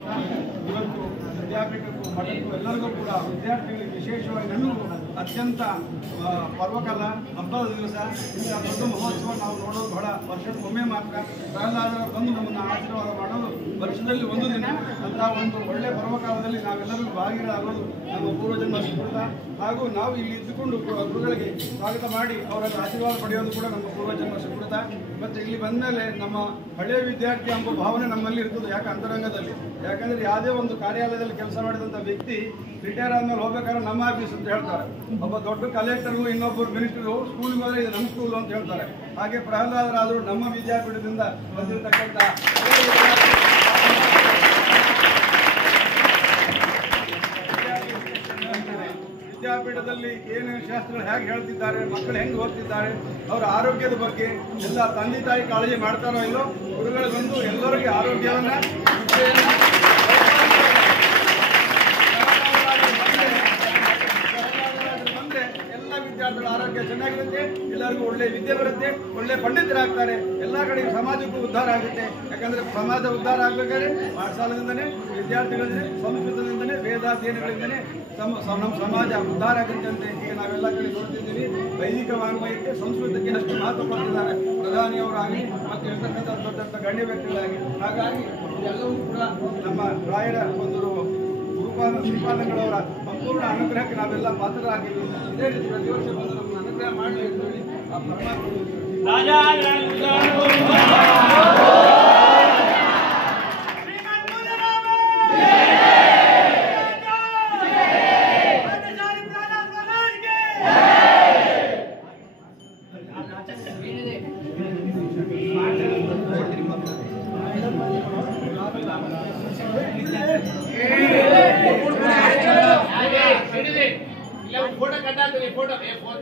ಇವತ್ತು ವಿದ್ಯಾಪೀಠಕ್ಕೂ ಮಠಕ್ಕೂ ಎಲ್ಲರಿಗೂ ಕೂಡ ವಿದ್ಯಾರ್ಥಿಗಳಿಗೆ ವಿಶೇಷವಾಗಿ ನನಗೂ ಅತ್ಯಂತ ಪರ್ವಕಾಲ ಹಬ್ಬದ ದಿವಸ ಇಂಥ ದೊಡ್ಡ ಮಹೋತ್ಸವ ನಾವು ನೋಡೋದು ಬಹಳ ವರ್ಷಕ್ಕೊಮ್ಮೆ ಮಾತ್ರ. ಪ್ರಹ್ಲಾದರ ಬಂದು ನಮ್ಮನ್ನು ಆಶೀರ್ವಾದ ಮಾಡೋದು ವರ್ಷದಲ್ಲಿ ಒಂದು ದಿನ. ಅಂತ ಒಂದು ಒಳ್ಳೆಯ ಪರ್ವಕಾಲದಲ್ಲಿ ನಾವೆಲ್ಲರೂ ಭಾಗಿಗಳಾಗೋದು ನಮ್ಮ ಪೂರ್ವಜನ್ಮ ಸುಕೃತ. ಹಾಗೂ ನಾವು ಇಲ್ಲಿ ಇದ್ದುಕೊಂಡು ಗುರುಗಳಿಗೆ ಸ್ವಾಗತ ಮಾಡಿ ಅವರ ಆಶೀರ್ವಾದ ಪಡೆಯೋದು ಕೂಡ ನಮ್ಮ ಪೂರ್ವಜನ್ಮ ಸುಕೃತ. ಮತ್ತು ಇಲ್ಲಿ ಬಂದ ಮೇಲೆ ನಮ್ಮ ಹಳೆಯ ವಿದ್ಯಾರ್ಥಿ ಎಂಬ ಭಾವನೆ ನಮ್ಮಲ್ಲಿ ಇರ್ತದೆ. ಯಾಕೆ ಅಂತರಂಗದಲ್ಲಿ, ಯಾಕಂದರೆ ಯಾವುದೇ ಒಂದು ಕಾರ್ಯಾಲಯದಲ್ಲಿ ಕೆಲಸ ಮಾಡಿದಂಥ ವ್ಯಕ್ತಿ ರಿಟೈರ್ ಆದ್ಮೇಲೆ ಹೋಗ್ಬೇಕಾದ್ರೆ ನಮ್ಮ ಆಫೀಸ್ ಅಂತ ಹೇಳ್ತಾರೆ. ಒಬ್ಬ ದೊಡ್ಡ ಕಲೆಕ್ಟರು, ಇನ್ನೊಬ್ಬರು ಮಿನಿಸ್ಟರು ಸ್ಕೂಲ್ಗೆ ಹೋದರೆ ಇದು ನಮ್ಮ ಸ್ಕೂಲ್ ಅಂತ ಹೇಳ್ತಾರೆ. ಹಾಗೆ ಪ್ರಹ್ಲಾದರಾದರೂ ನಮ್ಮ ವಿದ್ಯಾಪೀಠದಿಂದ ಬಂದಿರತಕ್ಕಂಥ ವಿದ್ಯಾಪೀಠದಲ್ಲಿ ಏನೇನು ಶಾಸ್ತ್ರಗಳು ಹೇಗೆ ಹೇಳ್ತಿದ್ದಾರೆ, ಮಕ್ಕಳು ಹೆಂಗೆ ಓದ್ತಿದ್ದಾರೆ, ಅವರ ಆರೋಗ್ಯದ ಬಗ್ಗೆ ಎಲ್ಲ ತಂದೆ ತಾಯಿ ಕಾಳಜಿ ಮಾಡ್ತಾರೋ ಇಲ್ಲೋ, ಗುರುಗಳು ಬಂದು ಎಲ್ಲರಿಗೂ ಆರೋಗ್ಯವನ್ನು ಬಂದರೆ ಎಲ್ಲ ವಿದ್ಯಾರ್ಥಿಗಳ ಆರೋಗ್ಯ ಚೆನ್ನಾಗಿರುತ್ತೆ, ಎಲ್ಲರಿಗೂ ಒಳ್ಳೆ ವಿದ್ಯೆ ಬರುತ್ತೆ, ಒಳ್ಳೆ ಪಂಡಿತರಾಗ್ತಾರೆ, ಎಲ್ಲ ಕಡೆಗೂ ಸಮಾಜಕ್ಕೂ ಉದ್ಧಾರ ಆಗುತ್ತೆ. ಯಾಕಂದರೆ ಸಮಾಜ ಉದ್ಧಾರ ಆಗಬೇಕಾದ್ರೆ ಪಾಠಶಾಲೆಯಿಂದನೇ, ವಿದ್ಯಾರ್ಥಿಗಳಿಂದನೇ, ಸಂಸ್ಕೃತದಿಂದನೇ, ವೇದಾಧ್ಯಯನಗಳಿಂದಲೇ ನಮ್ಮ ಸಮಾಜ ಉದ್ಧಾರ ಆಗುತ್ತೆ ಅಂತ ಈಗ ನಾವೆಲ್ಲ ಕಡೆ ನೋಡ್ತಿದ್ದೀವಿ. ವೈದಿಕ ವಾಂಗ್ಮಯಕ್ಕೆ, ಸಂಸ್ಕೃತಕ್ಕೆ ಅಷ್ಟು ಮಹತ್ವ ಕೊಟ್ಟಿದ್ದಾರೆ ಪ್ರಧಾನಿಯವರಾಗಲಿ ಮತ್ತು ಇರ್ತಕ್ಕಂಥ ದೊಡ್ಡ ದೊಡ್ಡ ಗಣ್ಯ ವ್ಯಕ್ತಿಗಳಾಗಿ. ಹಾಗಾಗಿ ಎಲ್ಲವೂ ಕೂಡ ನಮ್ಮ ರಾಯರ ಒಂದು ಶ್ರೀಪಾದಂಗಳವರ ಸಂಪೂರ್ಣ ಅನುಗ್ರಹಕ್ಕೆ ನಾವೆಲ್ಲ ಪಾತ್ರರಾಗಿದ್ದೀವಿ. ಇದೇ ರೀತಿ ಪ್ರತಿ ವರ್ಷ ಬಂದು ನಮ್ಮನ್ನು ಅನುಗ್ರಹ ಮಾಡಲಿ ಅಂತ ಹೇಳಿ ಆ फोटो कटा तो फोटो फोन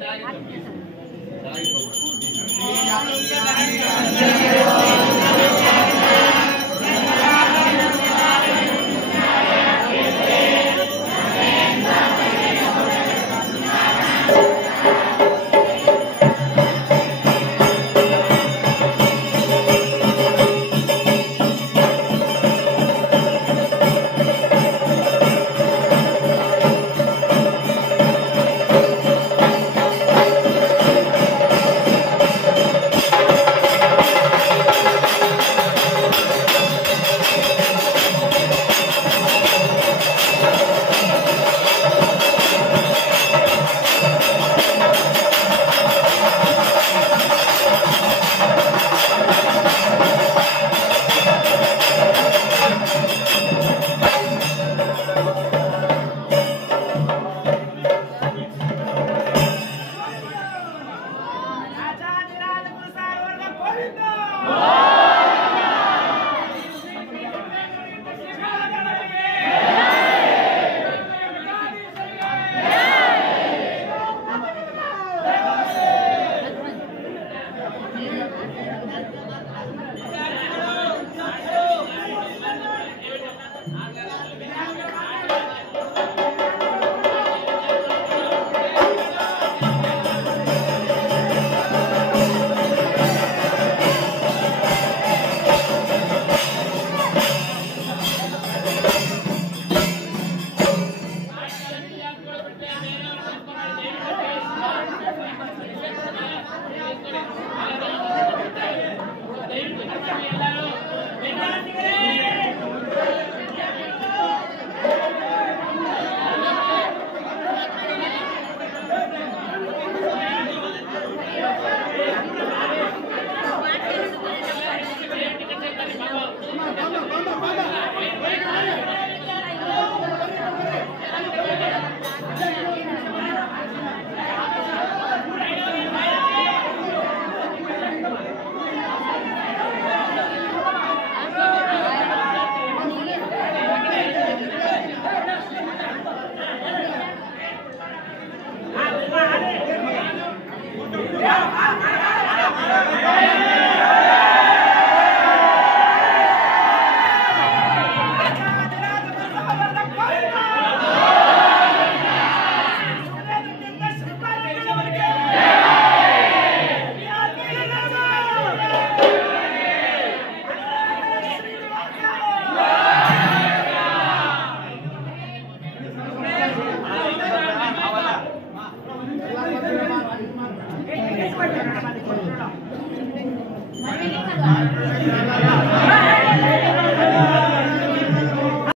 ಕೃಷ್ಣ